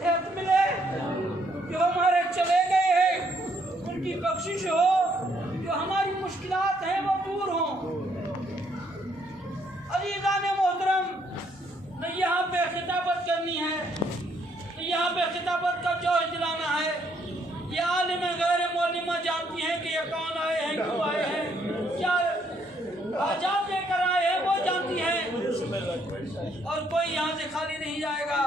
صحت ملے، جو ہمارے چلے گئے ہیں ان کی بخشش ہو، جو ہماری مشکلات ہیں وہ دور ہوں۔ عزیزان محترم، نہ یہاں پہ خطابت کرنی ہے، نہ یہاں پہ خطابت کا جوش دلانا ہے۔ یہ عالم غیر معلمہ جانتی ہیں کہ یہ کون آئے ہیں، کیوں آئے ہیں، کیا حاجات لے کر آئے ہیں، وہ جانتی ہیں، اور کوئی یہاں سے خالی نہیں جائے گا۔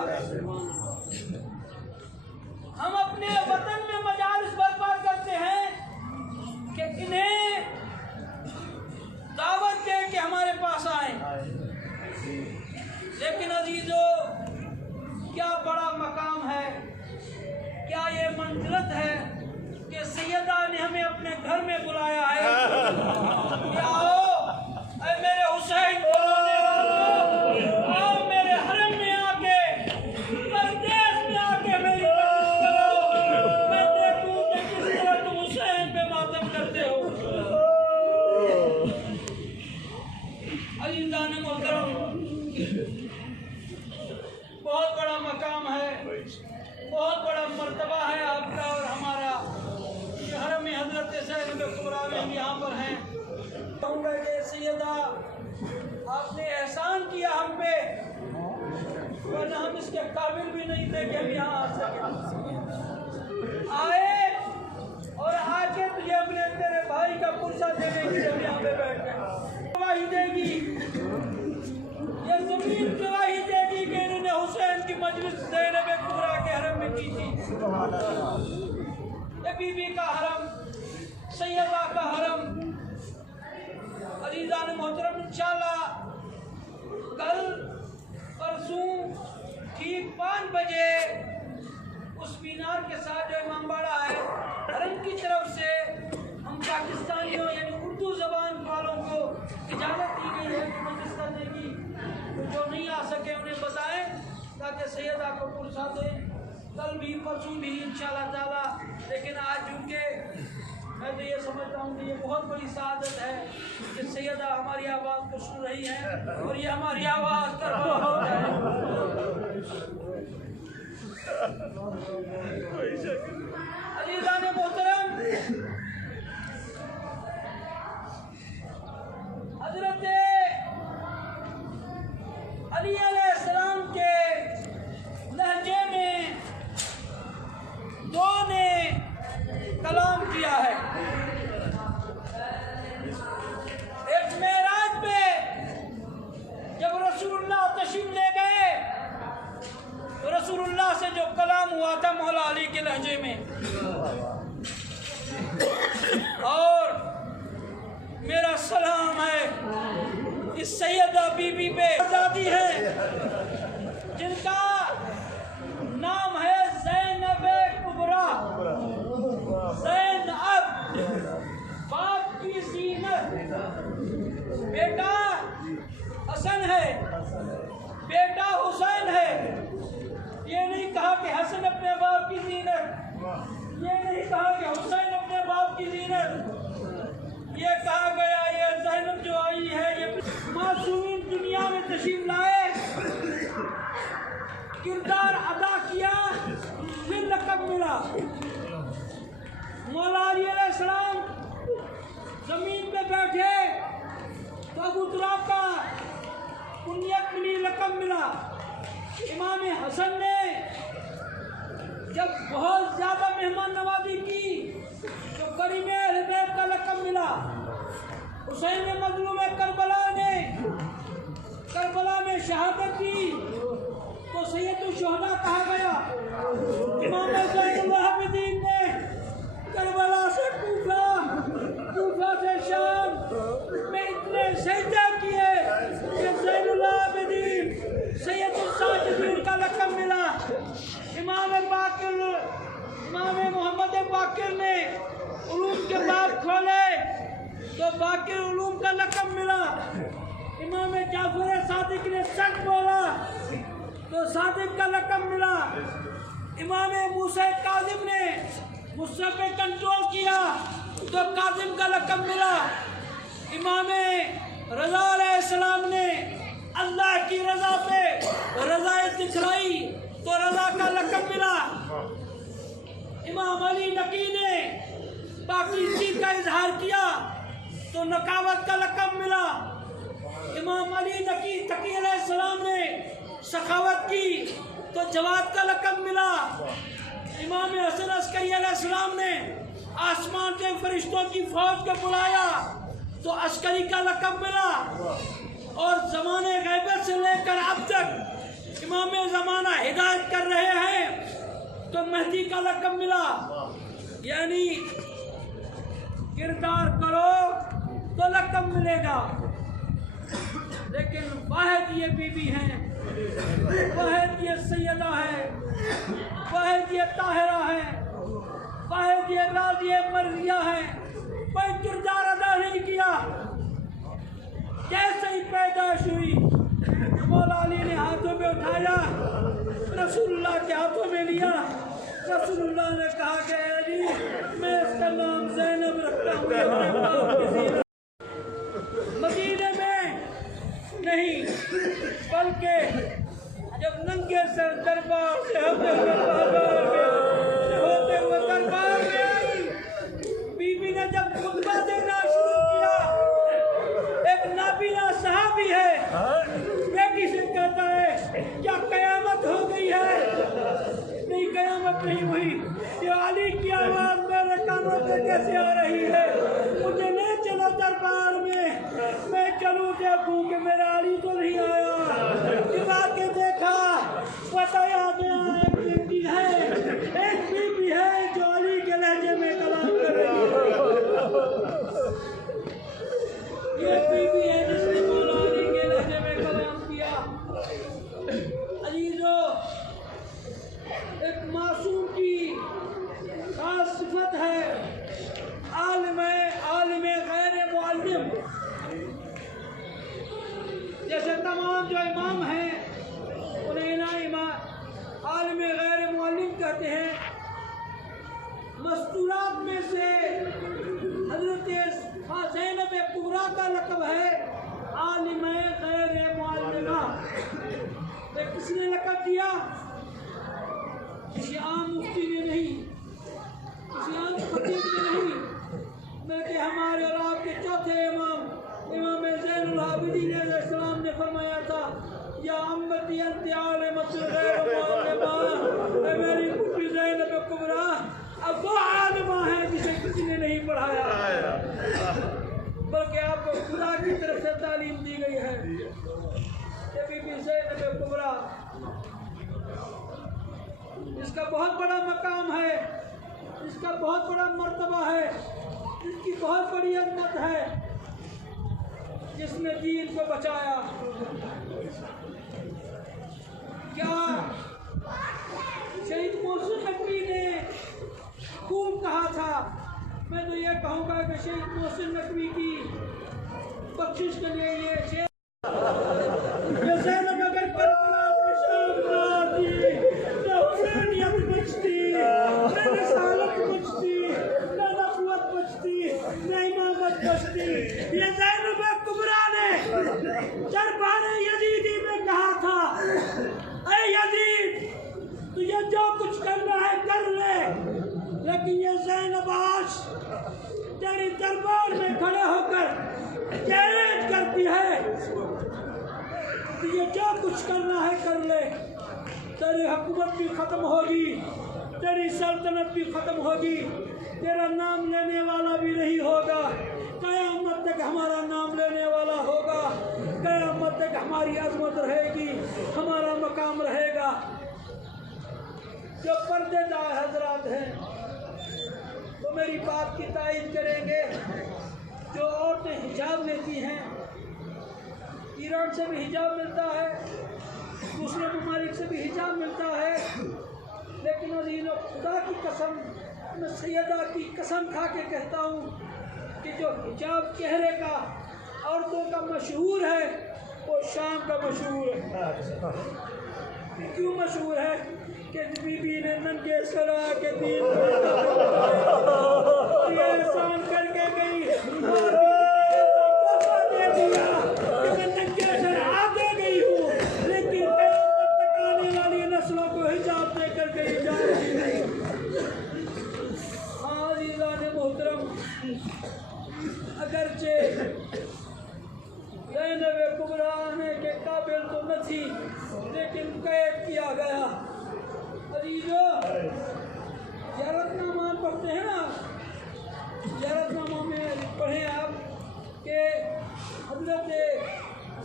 ہم اپنے وطن میں مجالس برپا کرتے ہیں کہ انہیں دعوت دے کہ ہمارے پاس آئیں، لیکن عزیزو کیا بڑا مقام ہے، کیا یہ منزلت ہے کہ سیدہ نے ہمیں اپنے گھر میں بلایا ہے کہ آؤ اے میرے حسین کو رونے والوں، آؤ میرے حرم میں آ کے، پردیس میں آ کے میری مدد کرو، میں دیکھوں کہ کس طرح تم حسین پہ ماتم کرتے ہو۔ عزیزان محترم، بہت بڑا مقام ہے، بہت بڑا مرتبہ ہے آپ کا اور ہمارا کہ حرم حضرت زینب کبریٰ میں ہم یہاں پر ہیں۔ کہوں گا کہ سیدہ آپ نے احسان کیا ہم پہ، ورنہ ہم اس کے قابل بھی نہیں تھے کہ ہم یہاں آ سکیں۔ آئے اور آ کے تجھے اپنے تیرے بھائی کا پرسہ دینے کے لیے ہم یہاں پہ بیٹھے گواہی دے گی، یہ زمین گواہی دے گی کہ انہوں نے حسین کی مجلس زینب کبریٰ کے حرم میں کی تھی۔ یہ بی بی کا حرم، سیدہ کا حرم۔ عزیزان محترم، انشاءاللہ کل پرسوں ٹھیک 5 بجے اس مینار کے ساتھ جو امام باڑہ ہے حرم کی طرف سے ہم پاکستانیوں یعنی اردو زبان والوں کو اجازت دی گئی ہے کہ مجلس کرنے کی، جو نہیں آ سکے انہیں بتائیں تاکہ سیدہ کو پرسہ دیں، کل بھی پرسوں بھی انشاءاللہ تعالی۔ لیکن آج چونکہ میں تو یہ سمجھتا ہوں کہ یہ بہت بڑی سعادت ہے کہ سیدہ ہماری آواز کو سن رہی ہیں اور یہ ہماری آواز تربیت ہو جائے۔ عزیزان محترم، حضرت علی علیہ السلام کے لہجے میں 2 نے کلام کیا ہے۔ ایک معراج پہ جب رسول اللہ تشریف لے گئے تو رسول اللہ سے جو کلام ہوا تھا مولا علی کے لہجے میں، اور میرا سلام ہے اس سیدہ بی بی پہ آزادی ہے جن کا نام ہے زینب کبریٰ، زینب باپ کی زینت۔ بیٹا حسن ہے، بیٹا حسین ہے، یہ نہیں کہا کہ حسن اپنے باپ کی زینت، یہ نہیں کہا کہ حسین اپنے باپ کی زینت، یہ کہا گیا یہ زینب جو آئی ہے یہ معصومین دنیا میں تشریف لائے، کردار ادا کیا، پھر لقب ملا۔ مولا علی علیہ السلام زمین پہ بیٹھے تو ابو تراب کا کنیت ملی، لقب ملا۔ امام حسن نے جب بہت زیادہ مہمان نوازی کی تو کریم اہل بیت کا لقب ملا۔ حسین مظلوم کربلا نے کربلا میں شہادت دی تو سید الشہداء کہا گیا۔ امام زین العابدین نے کربلا سے کوفہ سے شام میں اتنے سجدے کیے کہ زین العابدین سید الساجدین کا لقب ملا۔ امام محمد باقر نے علوم کے باب کھولے تو باقر علوم کا لقب ملا۔ امام جعفر صادق نے سچ بولا تو صادق کا لقب ملا۔ امام موسیٰ کاظم نے غصے پہ کنٹرول کیا تو کاظم کا لقب ملا۔ امام رضا علیہ السلام نے اللہ کی رضا پہ رضا دکھلائی تو رضا کا لقب ملا۔ امام علی نقی نے پاکیزگی کا اظہار کیا تو نقاوت کا لقب ملا. امام علی نقی تقی علیہ السلام نے سخاوت کی تو جواد کا لقب ملا. امام حسن عسکری علیہ السلام نے آسمان کے فرشتوں کی فوج کو بلایا تو عسکری کا لقب ملا. اور زمانے غیبت سے لے کر اب تک امام زمانہ ہدایت کر رہے ہیں تو مہدی کا لقب ملا. یعنی کردار کرو تو لقب ملے گا. لیکن واحد یہ بی بی ہیں، واحد یہ سیدہ ہے، واحد یہ طاہرہ ہے، واحد یہ راضیہ مرضیہ ہے. کوئی کردار ادا نہیں کیا. کیسے ہی پیدائش ہوئی مولا علی نے ہاتھوں میں اٹھایا، رسول اللہ کے ہاتھوں میں لیا. رسول اللہ نے کہا کہ علی میں اس کا نام زینب رکھتا ہوں. مدینے میں نہیں بلکہ جب ننگے سر دربار سے ہوتے ہوئے دربار میں آئی، بی بی نے جب خطبہ دینا شروع کیا، ایک نابینا صحابی ہے بیٹی سے کہتا ہے کیا قیامت ہو گئی ہے؟ نہیں، قیامت نہیں ہوئی. یہ علی کی آواز میرے کانوں پہ کیسے آ رہی ہے؟ مجھے لے چلو دربار میں چلوں دیکھوں کہ میرا علی تو نہیں آیا. جب آ کے دیکھا بتایا گیا ایک بیٹی ہے، ایک بی بی ہے جو علی کے لہجے میں کلام کر رہی ہے. یہ بی بی ہے جس نے مولا علی کے لہجے میں کلام کیا. عزیزو، ایک معصوم کی خاص صفت ہے عالم غیر معلم. جیسے تمام جو امام ہیں انہیں نا عالم غیر معلم کہتے ہیں. مستورات میں سے حضرت زینب کبریٰ کا لقب ہے عالم غیر معلمہ. کس نے لقب دیا؟ کسی عام مفتی نے نہیں، کسی عام خطیب نے نہیں، بلکہ ہمارے اور آپ کے چوتھے امام زین العابدین علیہ السلام نے فرمایا تھا یا امتی انت عالمۃ غیر معلمہ. اے میری پوتری زینب کبریٰ اب وہ عالمہ ہے جسے کسی نے نہیں پڑھایا، بلکہ آپ کو خدا کی طرف سے تعلیم دی گئی ہے. یہ بی بی زینب کبریٰ، اس کا بہت بڑا مقام ہے، اس کا بہت بڑا مرتبہ ہے، اس کی بہت بڑی عظمت ہے. جس نے دین کو بچایا. کیا شہید محسن نقوی نے خوب کہا تھا؟ میں تو یہ کہوں گا کہ شہید محسن نقوی کی بخشش کے لیے یہ شعر زینب اگر کربلا میں شام آتی نہ حسینیت بچتی، نہ رسالت بچتی، نہ نبوت بچتی، نہ امامت بچتی. یہ زینب کبریٰ نے دربار یزیدی میں کہا تھا اے یزید تجھے جو کچھ کرنا ہے کر لے، لیکن یہ زینب آج تیری دربار میں کھڑے ہو کر چیلنج کرتی ہے، تجھے جو کچھ کرنا ہے کر لے. تیری حکومت بھی ختم ہوگی، تیری سلطنت بھی ختم ہوگی، تیرا نام لینے والا بھی نہیں ہوگا. قیامت تک ہمارا نام لینے والا ہوگا، قیامت تک ہماری عظمت رہے گی، ہمارا مقام رہے گا. جو پردے دار حضرات ہیں وہ میری بات کی تائید کریں گے. جو عورتیں حجاب لیتی ہیں، ایران سے بھی حجاب ملتا ہے، دوسرے ممالک سے بھی حجاب ملتا ہے، لیکن عزیزو خدا کی قسم، میں سیدہ کی قسم کھا کے کہتا ہوں کہ جو حجاب چہرے کا عورتوں کا مشہور ہے وہ شام کا مشہور ہے. کیوں مشہور ہے؟ کہ بی بی نے ننگے سر آ کے دین یہ احسان کر کے گئی اور دے دیا کہ میں ننگے سر آگے گئی ہوں، لیکن قیامت تک آنے والی نسلوں کو حجاب دے کر کر کہیں جا رہی ہے۔ ہاں عزیزان محترم، اگرچہ زینب کبریٰ آنے کے قابل تو نہ تھی لیکن قید کیا گیا۔ عزیزو، زیارت نامہ پڑھتے ہیں نا، زیارت نامہ میں پڑھیں آپ کہ حضرت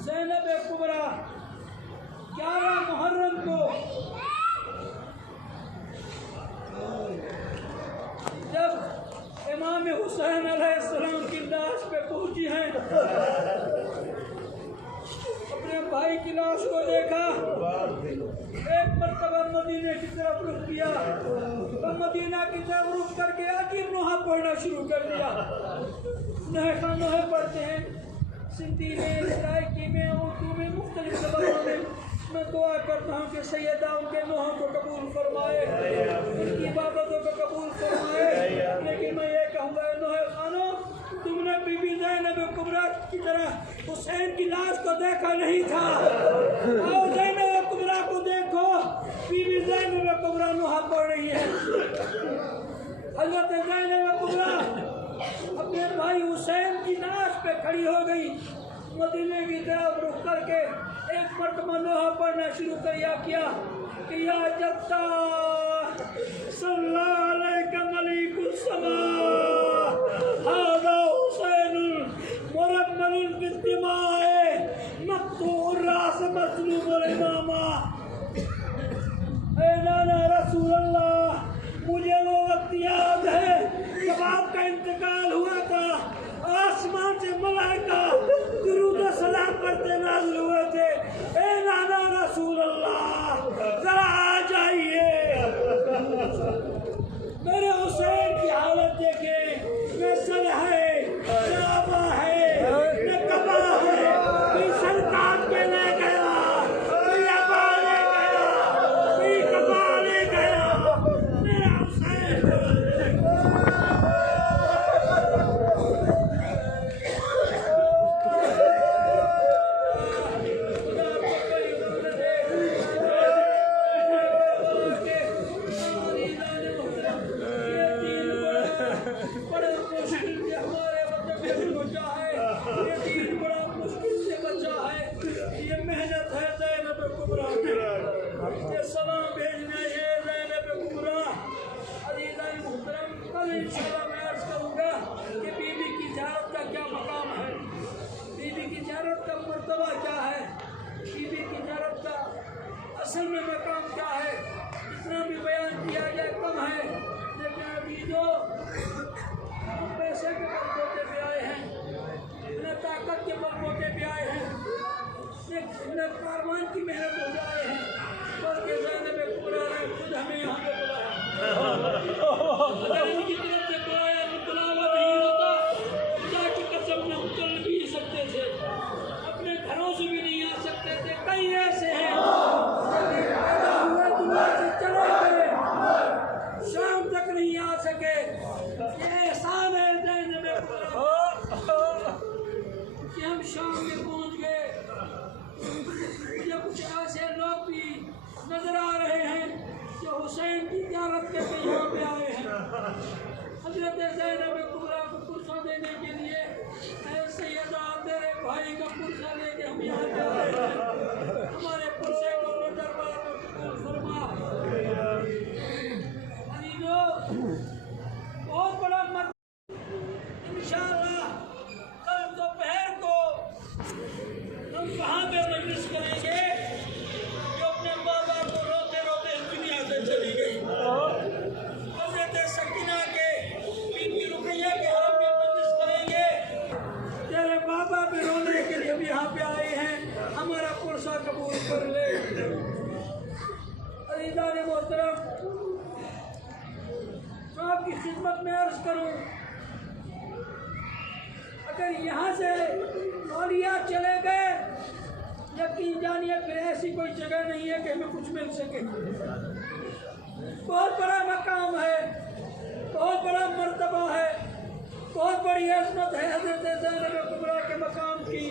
زینب کبریٰ 11 محرم کو جب امام حسین علیہ السلام کی لاش پہ پہنچی ہیں، اپنے بھائی کی لاش کو دیکھا، ایک مرتبہ مدینہ کی طرف رخ کیا اور مدینہ کی طرف رخ کر کے عجیب نوحہ پڑھنا شروع کر دیا۔ نوحہ پڑھتے ہیں سندھی میں، سرائکی میں، اردو میں، مختلف زبانوں میں۔ میں دعا کرتا ہوں کہ سیدہ ان کے نوحوں کو قبول فرمائے، ان کی عبادتوں کو قبول فرمائے۔ لیکن میں یہ کہوں گا نوحہ خانوں، تم نے بی بی زینب کبریٰ کی طرح حسین کی لاش کو دیکھا نہیں تھا۔ آؤ زینب کبریٰ کو دیکھو، بی بی زینب کبریٰ نوحہ پڑھ رہی ہے۔ حضرت زینب کبریٰ اپنے بھائی حسین کی لاش پہ کھڑی ہو گئی، مدینے کی طرف رخ کر کے ایک مرتبہ نوحہ پڑھنا شروع کیا کہ یا جتا صلی اللہ علیہ ملیک السماء ھذا حسین مرمل بالدماء مقطوع الراس مسلوب الامامہ۔ اے نانا رسول اللہ، مجھے وہ وقت یاد ہے جب آپ کا انتقال ہوا تھا، آسمان سے ملائکہ درود و سلام کرتے نازل ہوئے تھے۔ اے نانا رسول اللہ، ذرا آ جائیے، میرے حسین کی حالت دیکھیں، نہ سر ہے، نہ ابا ہے، نہ کبا ہے، کوئی سر کاٹ کے لے گیا، کوئی ابا لے گیا، کوئی کبا لے گیا، میرا حسین۔ اصل میں مقام کیا ہے، اتنا بھی بیان کیا جائے کم ہے، لیکن عزیزو، ہم پیسے کے بل بوتے پہ آئے ہیں، نہ طاقت کے بل بوتے پہ آئے ہیں، نہ کاروان کی محنت ہو جائے ہیں، بلکہ زینب کبریٰ نے خود ہمیں یہاں پہ بلایا۔ اگر ان کی طرف سے بلاوا نہیں ہوتا، خدا کی قسم ہم چل بھی نہیں سکتے تھے، اپنے گھروں سے بھی نہیں آ سکتے تھے۔ کئی ایسے ہیں چلے گئے، شام تک نہیں آ سکے۔ یہ احسان ہے زینب کبریٰ کہ ہم شام میں پہنچ گئے۔ مجھے کچھ ایسے لوگ بھی نظر آ رہے ہیں جو حسین کی زیارت کر کے یہاں پہ آئے ہیں۔ حضرت زینب کبریٰ کو پرسہ دینے کے لیے اے سیدہ تیرے بھائی کا پرسہ لے کے ہم یہاں پہ آئے ہیں، ہمارے پرسے کو دربار میں قبول فرما۔ عزیزو، بہت بڑا مرد انشاءاللہ کل دوپہر کو ہم وہاں پہ مجلس کریں گے جو اپنے بابا کو روتے روتے اس دنیا سے چلی گئی، حضرت سکینہ کے، بی بی رقیہ کے ہم پہ مجلس کریں گے۔ تیرے بابا بھی رونے کے لیے ہم یہاں پہ آئے ہیں، ہمارا پرسہ قبول کر لے۔ عزیزان محترم، میں آپ کی خدمت میں عرض کروں، اگر یہاں سے اولیاء چلے گئے، یقین جانیے پھر ایسی کوئی جگہ نہیں ہے کہ ہمیں کچھ مل سکے۔ بہت بڑا مقام ہے، بہت بڑا مرتبہ ہے، بہت بڑی عظمت ہے حضرت زینب کبریٰ کے مقام کی،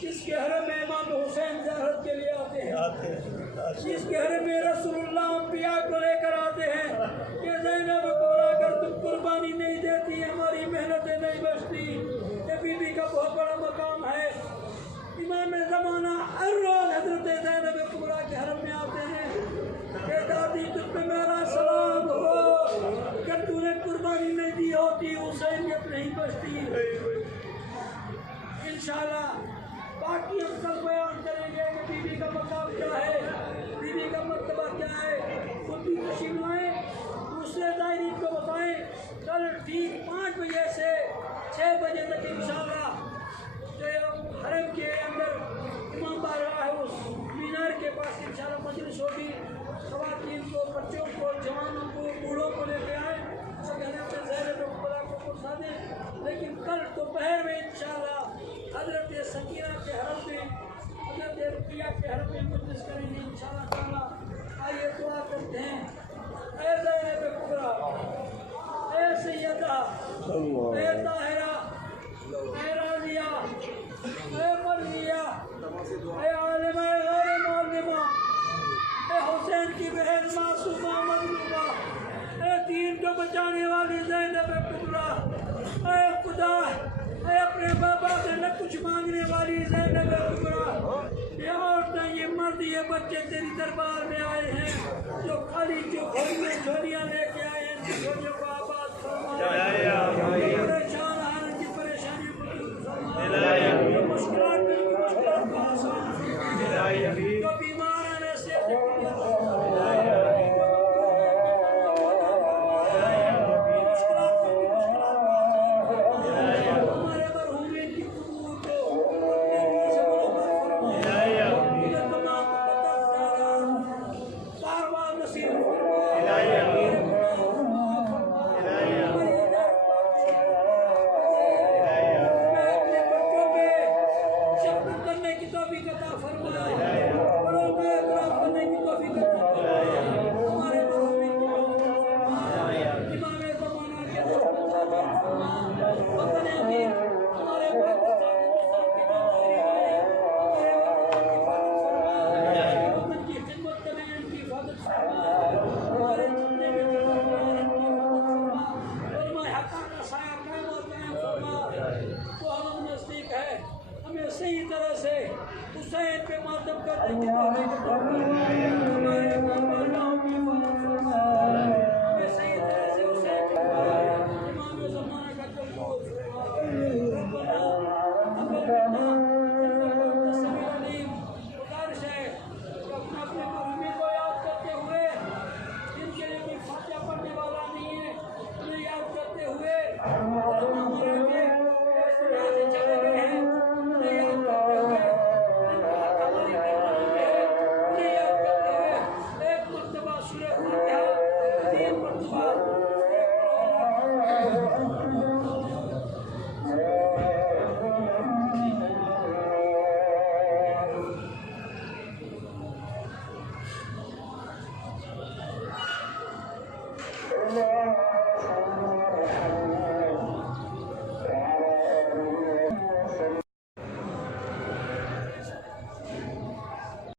جس کے حرم میں امام حسین زیارت کے لیے آتے ہیں۔ جس کے گھر میں رسول اللہ انبیاء کو لے کر آتے ہیں کہ زینب کبریٰ اگر تم قربانی نہیں دیتی ہماری محنتیں نہیں بچتی. یہ بی بی کا بہت بڑا مقام ہے. امام زمانہ ہر روز حضرت زینب کبریٰ کے حرم میں آتے ہیں کہ دادی تجھ پہ میرا سلام ہو، اگر تو نے قربانی نہیں دی ہوتی حسینیت نہیں بچتی. انشاءاللہ باقی ہم کل بیان کریں گے کہ بی بی کا مقام کیا ہے، بی بی کا مرتبہ کیا ہے. خود بھی تشریف لائیں، دوسرے زائرین کو بتائیں. کل ٹھیک 5 بجے سے 6 بجے تک انشاءاللہ جو حرم کے اندر امام بارگاہ ہے اس مینار کے پاس انشاءاللہ مجلس ہوگی. خواتین کو، بچوں کو، جوانوں کو، بوڑھوں کو لے کے آئیں، سب حضرت زینب کبریٰ کو پہنچا دیں. لیکن کل دوپہر میں انشاءاللہ حضرت سکینہ کے حرم میں، حضرت رقیہ کے حرم میں مجلس کریں گے انشاءاللہ تعالیٰ. آئیے دعا کرتے ہیں. اے زینب کبریٰ، اے سیدہ، اے طاہرہ، اے راضیہ، اے مرضیہ، اے عالمہ، اے غیر معلمہ، اے حسین کی بہن معصومہ مظلومہ، اے دین کو بچانے والی زینب کبریٰ، اے خدا، اے اپنے بابا سے نہ کچھ مانگنے والی زینب کبریٰ. یہ عورتیں، یہ مرد، یہ بچے تیری دربار میں آئے ہیں.